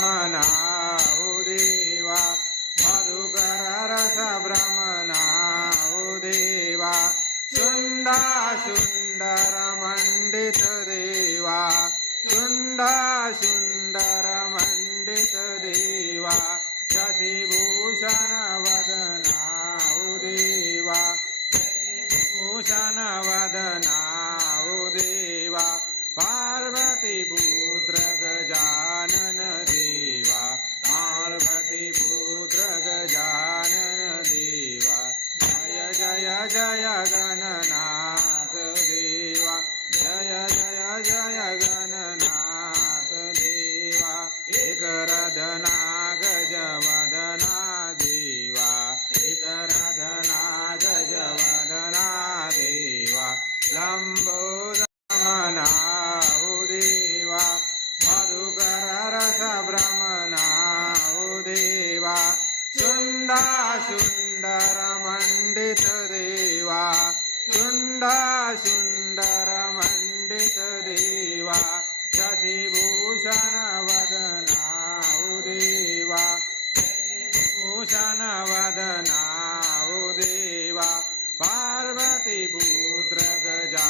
ब्रह्मणा उदेवा मधुकर रस ब्रह्मणा उदेवा शुंडा सुंदर मंडित देवा शुंडा सुंदर मंडित देवा शशिभूषण वदना उदेवा भूषण वदना उदेवा पार्वती पुत्र गजानन देवा पार्वती पुत्र गजानन देवा जय जय जय गणनाथ देवा जय जय जय गणनाथ देवा एक रधना गजवदना देवा एक रधना गजवदना देवा लंबोदरमणा उदेवा मधुकर रस ब्रह्मणा उदेवा शुंडा सुंदर मंडित देवा शुंडा सुंदर मंडित देवा शशिभूषण वदना उदेवा भूषण वदना उदेवा पार्वती पुत्र गजा